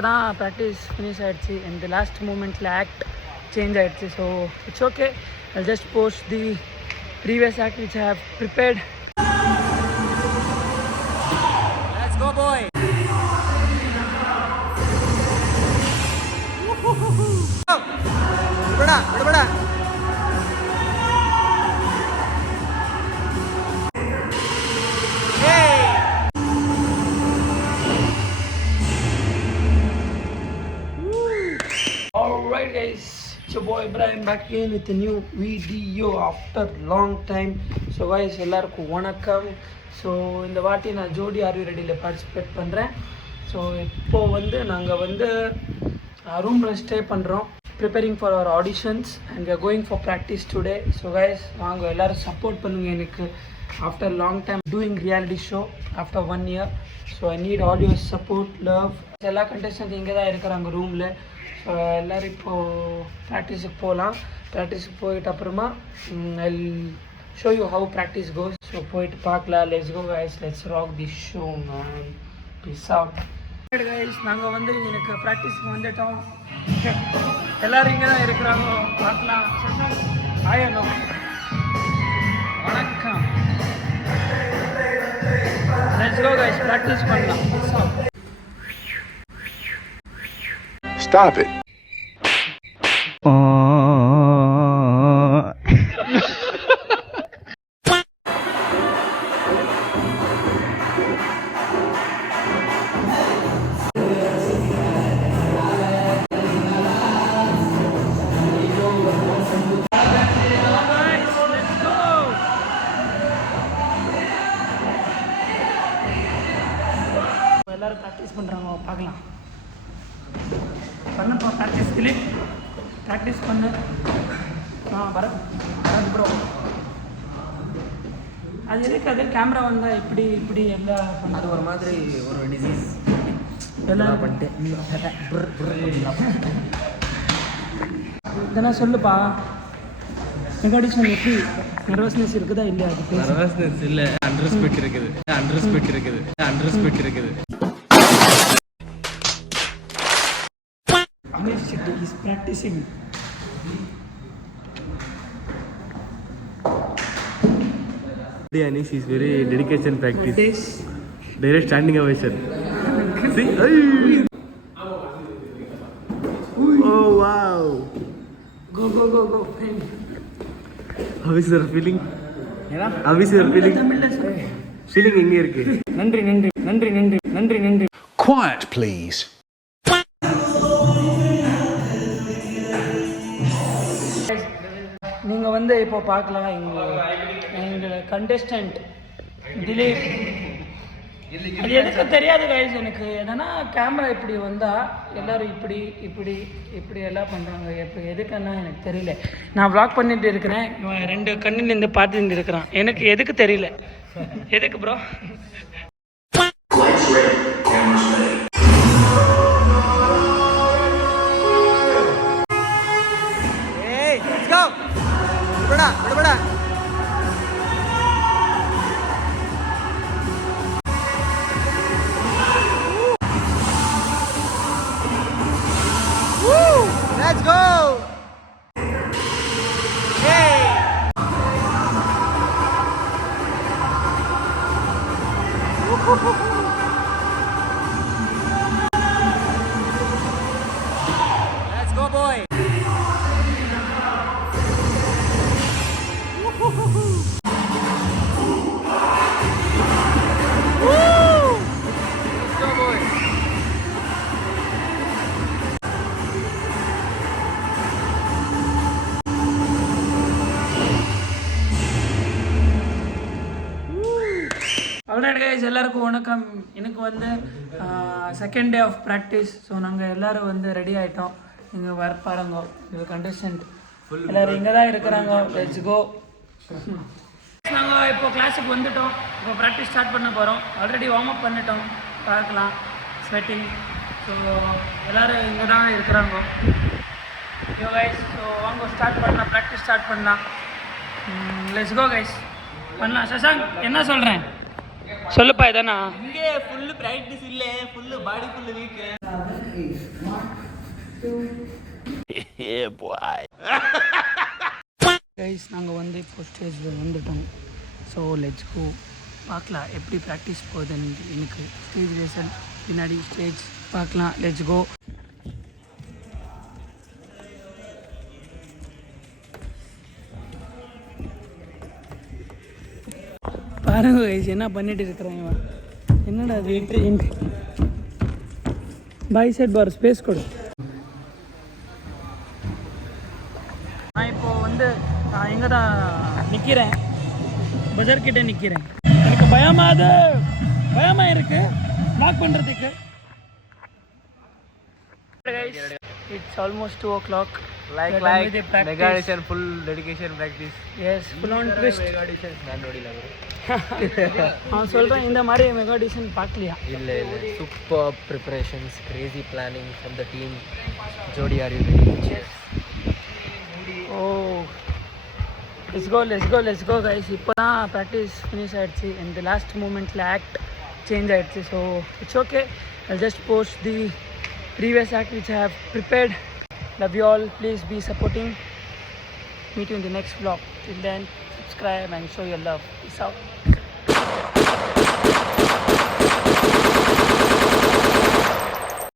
இப்போ தான் practice finish ஆகிடுச்சு இந்த லாஸ்ட் மூமெண்ட்டில் ஆக்ட் சேஞ்ச் ஆகிடுச்சு. So it's okay. I'll just post the previous act which I have prepared. Let's go, boy. Bada. Hey. All right, guys. It's your boy Ibrahim back in with a new video after long time. So guys, எல்லாருக்கும் வணக்கம். ஸோ இந்த வாட்டி நான் Jodi are you ரெடியில் participate பண்ணுறேன். So இப்போது நாங்கள் ரூமில் ஸ்டே பண்ணுறோம், preparing for our auditions and we are going for practice today. So guys, வாங்க எல்லோரும் சப்போர்ட் பண்ணுங்கள் எனக்கு. After long time doing reality show after 1 year. So I need all your support, love. எல்லா கண்டஸ்டன்ட் இங்கே தான் இருக்கிறாங்க ரூமில். ஸோ எல்லோரும் இப்போது ப்ராக்டிஸுக்கு போகலாம். ப்ராக்டிஸுக்கு போயிட்டு அப்புறமா I show you how practice goes. So போயிட்டு பார்க்கலாம். Let's go guys, let's rock the show man. Peace out guys. நாங்கள் எனக்கு ப்ராக்டிஸ்க்கு வந்துட்டோம். எல்லோரும் இங்கே தான் இருக்கிறாங்க, பார்க்கலாம். ஆயனோ வணக்கம். லெட்ஸ் கோ கைஸ், ப்ராக்டிஸ் பண்ணலாம். Stop it. எல்லாரும் ப்ராக்டிஸ் பண்ணுறாங்க, பார்க்கலாம். பண்ணப்போ ப்ராக்டிஸ் கிளிக் ப்ராக்டிஸ் பண்ணு. வரது ப்ரோ, அது எதுக்கு? அது கேமரா வந்தால் இப்படி எல்லாம் அது ஒரு மாதிரி ஒரு டிசீஸ் எல்லாம் பண்ணிட்டு இதெல்லாம் சொல்லுப்பா. மெகாடிஷன் எப்படி நர்வஸ்னஸ் இருக்குதா இல்லையா? அது நர்வஸ்னஸ் இல்லை, அண்டர்ஸ்பீட் இருக்குது. Amish Shetty is practicing. Anish is very dedication practice. What is? Direct standing ovation. See? Oh wow! Go. How is your feeling? How is your feeling? Feeling எங்க இருக்கு? நன்றி. Quiet, please. நீங்கள் இப்போ பார்க்கலாம். எங்கள் கண்டஸ்டன்ட் திலீப். அது எதுக்கு தெரியாது கைஸ். எனக்கு எதனா கேமரா இப்படி வந்தால் எல்லோரும் இப்படி எல்லாம் பண்ணுறாங்க. இப்போ எதுக்குன்னா எனக்கு தெரியல. நான் வ்ளாக் பண்ணிட்டு இருக்கிறேன், 2 கண்ணிலேருந்து பார்த்துட்டு இருக்கிறான். எனக்கு எதுக்கு தெரியல. எதுக்கு ப்ரோ? விடா. Let's go. Hey. Let's go, boy. Alright guys, எல்லாருக்கும் வணக்கம். எனக்கு second day of practice. So நாங்கள் எல்லோரும் ரெடி ஆகிட்டோம். இங்கே பாருங்க, இது கண்டஸ்டன்ட் எல்லோரும் இங்கே தான் இருக்கிறாங்க. Let's go. நாங்கள் இப்போ கிளாஸுக்கு வந்துட்டோம். இப்போ ப்ராக்டிஸ் ஸ்டார்ட் பண்ண போகிறோம். ஆல்ரெடி வார்ம் அப் பண்ணிட்டோம், பார்க்கலாம். ஸ்வெட்டிங். ஸோ எல்லோரும் இங்கே தான் இருக்கிறாங்க. யோ கைஸ், ஸோ வாங்க ப்ராக்டிஸ் ஸ்டார்ட் பண்ணலாம். லெட்ஸ் கோ கைஸ், பண்ணலாம். சசாங், என்ன சொல்கிறேன் சொல்லுப்பா. இதானா இங்கே ஃபுல்லு ப்ராக்டிஸ் இல்லை, full body full week. Yeah, boy. Guys நாங்கள் வந்து இப்போ ஸ்டேஜில் வந்துட்டோம். So let's go. பார்க்கலாம் எப்படி ப்ராக்டிஸ் போகுதுன்னு. எனக்கு ஸ்டேஜ் ரிஹர்சல் பின்னாடி ஸ்டேஜ் பார்க்கலாம். Let's go. பாருங்க கைஸ் என்ன பண்ணிட்டு இருக்கிறான் இவன். என்னடா அது பாய் சைட் பார் ஸ்பேஸ் கொடு. நான் இப்போது வந்து நான் எங்கே தான் நிற்கிறேன், பஜார்கிட்ட நிற்கிறேன். எனக்கு பயமாக இருக்குது லாக் பண்ணுறதுக்கு. It's almost 2 o'clock. Like mega audition, full dedication practice. Yes, full on twist. Mega audition நான் நோடில வரும். நான் சொல்கிறேன் இந்த மாதிரி மெகா ஆடிஷன் பார்க்கலையா? இல்லை super preparations, crazy planning from the team. Jodi are you ready? Oh let's go guys. இப்போ தான் ப்ராக்டிஸ் ஃபினிஷ் ஆகிடுச்சு. இந்த லாஸ்ட் மூமெண்ட்டில் ஆக்ட் சேஞ்ச் ஆகிடுச்சு. So it's okay. I'll just post the previous act which I have prepared. Love you all. Please be supporting. Meet you in the next vlog. Till then, subscribe and show your love. Peace out.